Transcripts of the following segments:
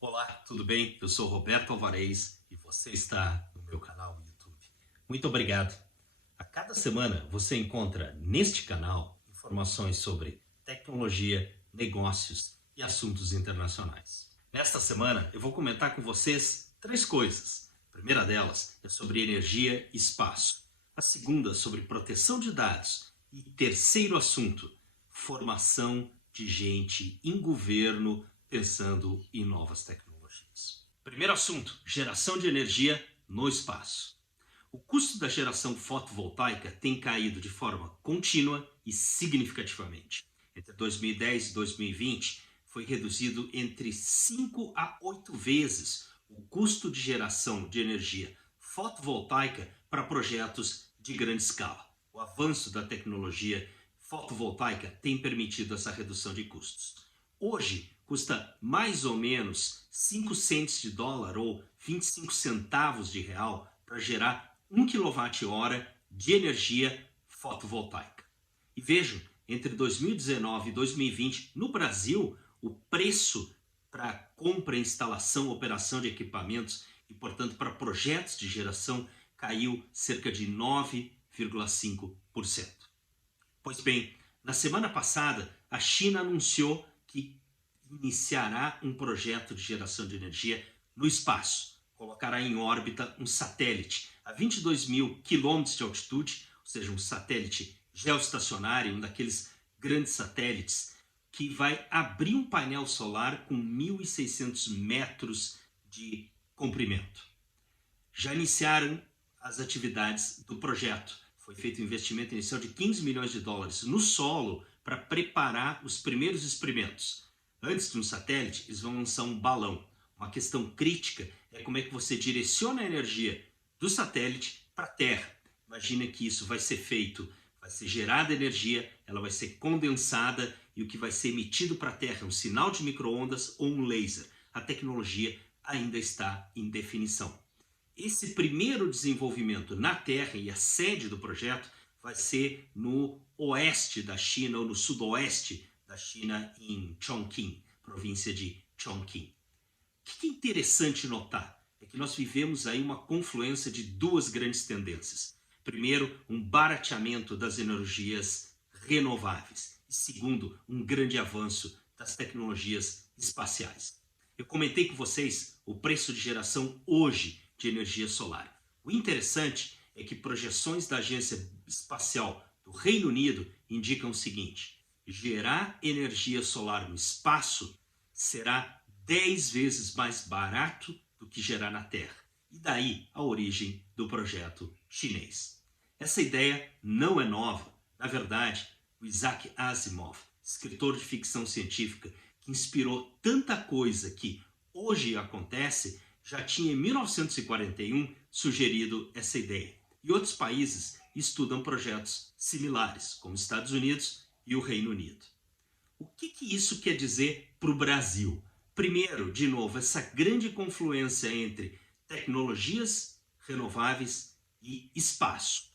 Olá, tudo bem? Eu sou Roberto Alvarez e você está no meu canal no YouTube. Muito obrigado. A cada semana você encontra neste canal informações sobre tecnologia, negócios e assuntos internacionais. Nesta semana eu vou comentar com vocês três coisas. A primeira delas é sobre energia e espaço. A segunda sobre proteção de dados. E terceiro assunto, formação de gente em governo pensando em novas tecnologias. Primeiro assunto, geração de energia no espaço. O custo da geração fotovoltaica tem caído de forma contínua e significativamente. Entre 2010 e 2020, foi reduzido entre 5 a 8 vezes o custo de geração de energia fotovoltaica para projetos de grande escala. O avanço da tecnologia fotovoltaica tem permitido essa redução de custos. Hoje, custa mais ou menos 5 cents de dólar ou 25 centavos de real para gerar 1 kWh de energia fotovoltaica. E vejam, entre 2019 e 2020, no Brasil, o preço para compra, instalação, operação de equipamentos e, portanto, para projetos de geração caiu cerca de 9,5%. Pois bem, na semana passada, a China anunciou que iniciará um projeto de geração de energia no espaço. Colocará em órbita um satélite a 22 mil quilômetros de altitude, ou seja, um satélite geoestacionário, um daqueles grandes satélites, que vai abrir um painel solar com 1.600 metros de comprimento. Já iniciaram as atividades do projeto. Foi feito um investimento inicial de 15 milhões de dólares no solo para preparar os primeiros experimentos. Antes de um satélite, eles vão lançar um balão. Uma questão crítica é como é que você direciona a energia do satélite para a Terra. Imagina que isso vai ser feito, vai ser gerada energia, ela vai ser condensada e o que vai ser emitido para a Terra é um sinal de micro-ondas ou um laser. A tecnologia ainda está em definição. Esse primeiro desenvolvimento na Terra e a sede do projeto vai ser no oeste da China ou no sudoeste da China, em Chongqing, província de Chongqing. O que é interessante notar é que nós vivemos aí uma confluência de duas grandes tendências. Primeiro, um barateamento das energias renováveis. E segundo, um grande avanço das tecnologias espaciais. Eu comentei com vocês o preço de geração hoje de energia solar. O interessante é que projeções da Agência Espacial do Reino Unido indicam o seguinte: gerar energia solar no espaço será 10 vezes mais barato do que gerar na Terra. E daí a origem do projeto chinês. Essa ideia não é nova. Na verdade, o Isaac Asimov, escritor de ficção científica que inspirou tanta coisa que hoje acontece, já tinha em 1941 sugerido essa ideia. E outros países estudam projetos similares, como Estados Unidos e o Reino Unido. O que isso quer dizer para o Brasil? Primeiro, de novo, essa grande confluência entre tecnologias renováveis e espaço.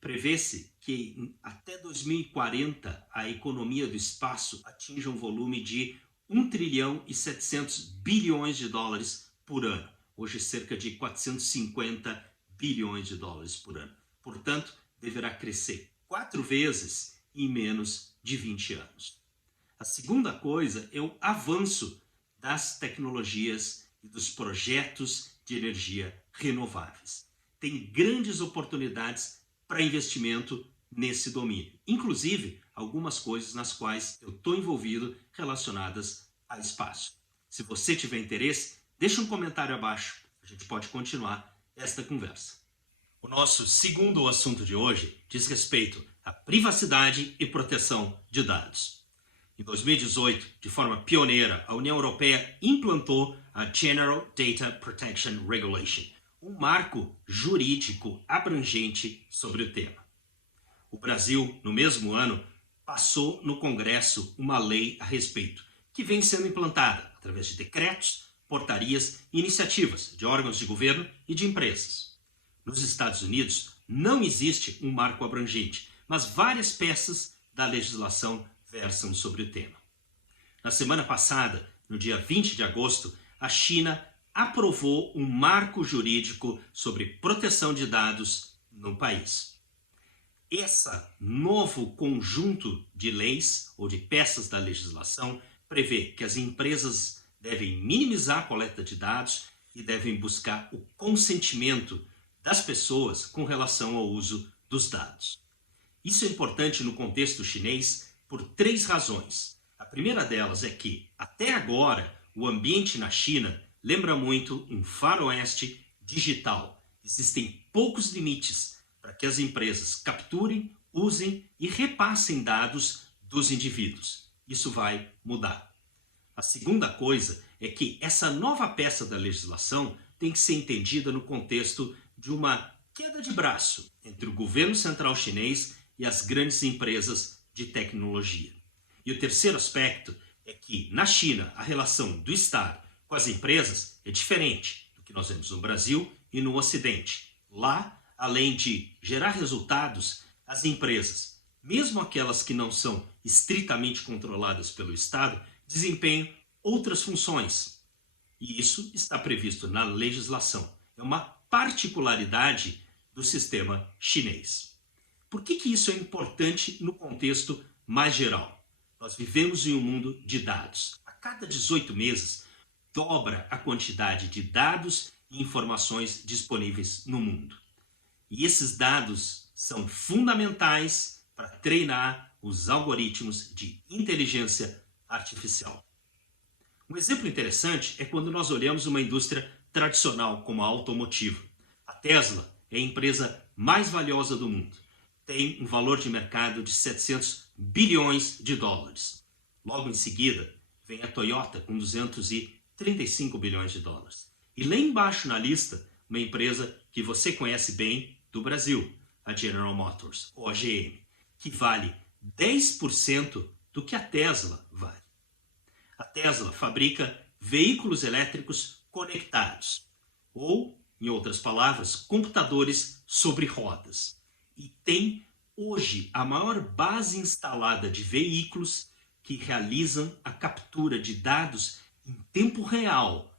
Prevê-se que até 2040 a economia do espaço atinja um volume de 1 trilhão e 700 bilhões de dólares por ano. Hoje cerca de 450 bilhões de dólares por ano. Portanto, deverá crescer 4 vezes em menos de 20 anos. A segunda coisa é o avanço das tecnologias e dos projetos de energia renováveis. Tem grandes oportunidades para investimento nesse domínio. Inclusive, algumas coisas nas quais eu estou envolvido relacionadas a espaço. Se você tiver interesse, deixa um comentário abaixo. A gente pode continuar esta conversa. O nosso segundo assunto de hoje diz respeito à privacidade e proteção de dados. Em 2018, de forma pioneira, a União Europeia implantou a General Data Protection Regulation, um marco jurídico abrangente sobre o tema. O Brasil, no mesmo ano, passou no Congresso uma lei a respeito, que vem sendo implantada através de decretos, portarias e iniciativas de órgãos de governo e de empresas. Nos Estados Unidos, não existe um marco abrangente, mas várias peças da legislação versam sobre o tema. Na semana passada, no dia 20 de agosto, a China aprovou um marco jurídico sobre proteção de dados no país. Esse novo conjunto de leis ou de peças da legislação prevê que as empresas devem minimizar a coleta de dados e devem buscar o consentimento das pessoas com relação ao uso dos dados. Isso é importante no contexto chinês por 3 razões. A primeira delas é que, até agora, o ambiente na China lembra muito um faroeste digital. Existem poucos limites para que as empresas capturem, usem e repassem dados dos indivíduos. Isso vai mudar. A segunda coisa é que essa nova peça da legislação tem que ser entendida no contexto de uma queda de braço entre o governo central chinês e as grandes empresas de tecnologia. E o terceiro aspecto é que, na China, a relação do Estado com as empresas é diferente do que nós vemos no Brasil e no Ocidente. Lá, além de gerar resultados, as empresas, mesmo aquelas que não são estritamente controladas pelo Estado, desempenham outras funções. E isso está previsto na legislação. É uma particularidade do sistema chinês. Por que isso é importante no contexto mais geral? Nós vivemos em um mundo de dados. A cada 18 meses, dobra a quantidade de dados e informações disponíveis no mundo. E esses dados são fundamentais para treinar os algoritmos de inteligência artificial. Um exemplo interessante é quando nós olhamos uma indústria tradicional como a automotiva. A Tesla é a empresa mais valiosa do mundo. Tem um valor de mercado de 700 bilhões de dólares. Logo em seguida, vem a Toyota com 235 bilhões de dólares. E lá embaixo na lista, uma empresa que você conhece bem do Brasil, a General Motors, ou a GM, que vale 10% do que a Tesla vale. A Tesla fabrica veículos elétricos conectados, ou, em outras palavras, computadores sobre rodas. E tem hoje a maior base instalada de veículos que realizam a captura de dados em tempo real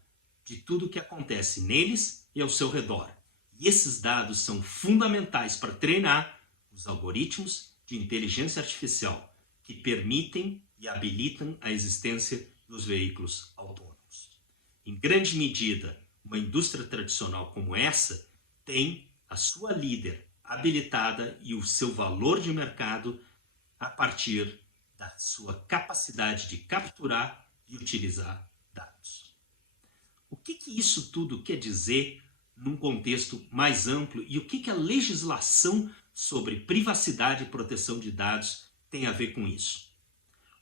de tudo o que acontece neles e ao seu redor. E esses dados são fundamentais para treinar os algoritmos de inteligência artificial que permitem e habilitam a existência dos veículos autônomos. Em grande medida, uma indústria tradicional como essa tem a sua líder habilitada e o seu valor de mercado a partir da sua capacidade de capturar e utilizar dados. O que isso tudo quer dizer num contexto mais amplo e o que a legislação sobre privacidade e proteção de dados tem a ver com isso?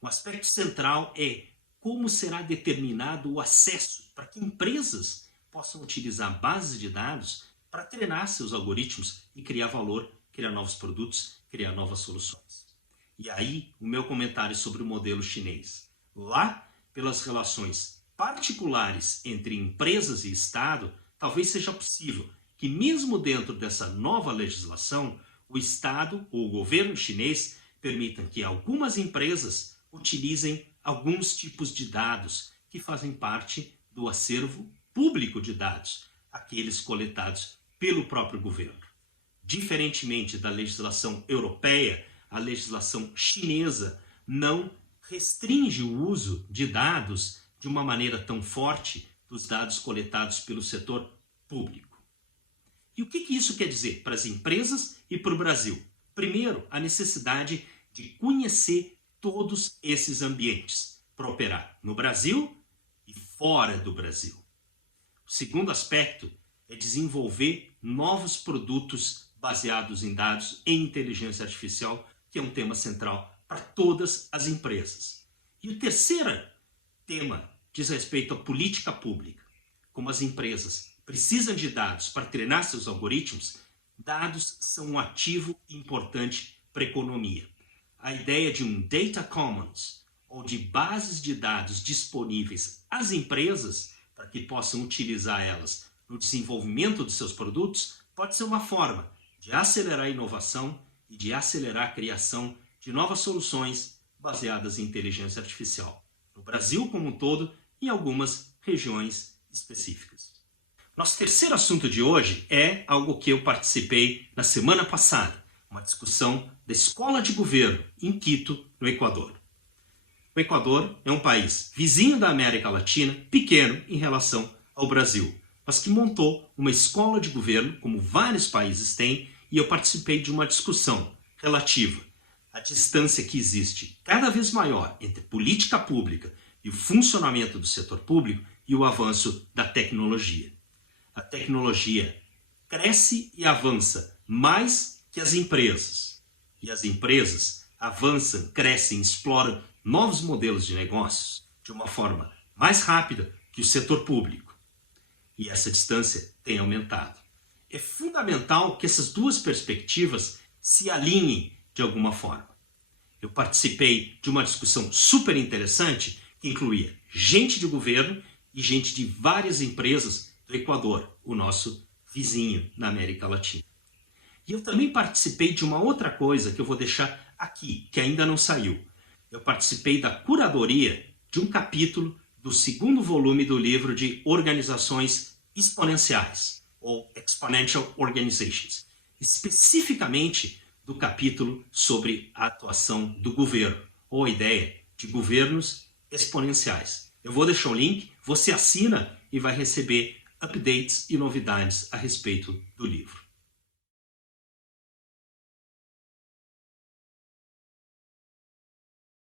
O aspecto central é como será determinado o acesso para que empresas possam utilizar bases de dados para treinar seus algoritmos e criar valor, criar novos produtos, criar novas soluções. E aí, o meu comentário sobre o modelo chinês. Lá, pelas relações particulares entre empresas e Estado, talvez seja possível que mesmo dentro dessa nova legislação, o Estado ou o governo chinês permitam que algumas empresas utilizem alguns tipos de dados que fazem parte do acervo público de dados, aqueles coletados pelo próprio governo. Diferentemente da legislação europeia, a legislação chinesa não restringe o uso de dados de uma maneira tão forte dos dados coletados pelo setor público. E o que isso quer dizer para as empresas e para o Brasil? Primeiro, a necessidade de conhecer todos esses ambientes para operar no Brasil e fora do Brasil. O segundo aspecto é desenvolver novos produtos baseados em dados e inteligência artificial, que é um tema central para todas as empresas. E o terceiro tema diz respeito à política pública. Como as empresas precisam de dados para treinar seus algoritmos, dados são um ativo importante para a economia. A ideia de um data commons, ou de bases de dados disponíveis às empresas para que possam utilizar elas no desenvolvimento de seus produtos, pode ser uma forma de acelerar a inovação e de acelerar a criação de novas soluções baseadas em inteligência artificial, no Brasil como um todo e em algumas regiões específicas. Nosso terceiro assunto de hoje é algo que eu participei na semana passada, uma discussão da Escola de Governo em Quito, no Equador. O Equador é um país vizinho da América Latina, pequeno em relação ao Brasil, mas que montou uma escola de governo, como vários países têm, e eu participei de uma discussão relativa à distância que existe cada vez maior entre política pública e o funcionamento do setor público e o avanço da tecnologia. A tecnologia cresce e avança mais que as empresas. E as empresas avançam, crescem, exploram novos modelos de negócios de uma forma mais rápida que o setor público. E essa distância tem aumentado. É fundamental que essas duas perspectivas se alinhem de alguma forma. Eu participei de uma discussão super interessante que incluía gente de governo e gente de várias empresas do Equador, o nosso vizinho na América Latina. E eu também participei de uma outra coisa que eu vou deixar aqui, que ainda não saiu. Eu participei da curadoria de um capítulo do segundo volume do livro de Organizações Exponenciais, ou Exponential Organizations, especificamente do capítulo sobre a atuação do governo, ou a ideia de governos exponenciais. Eu vou deixar o link, você assina e vai receber updates e novidades a respeito do livro.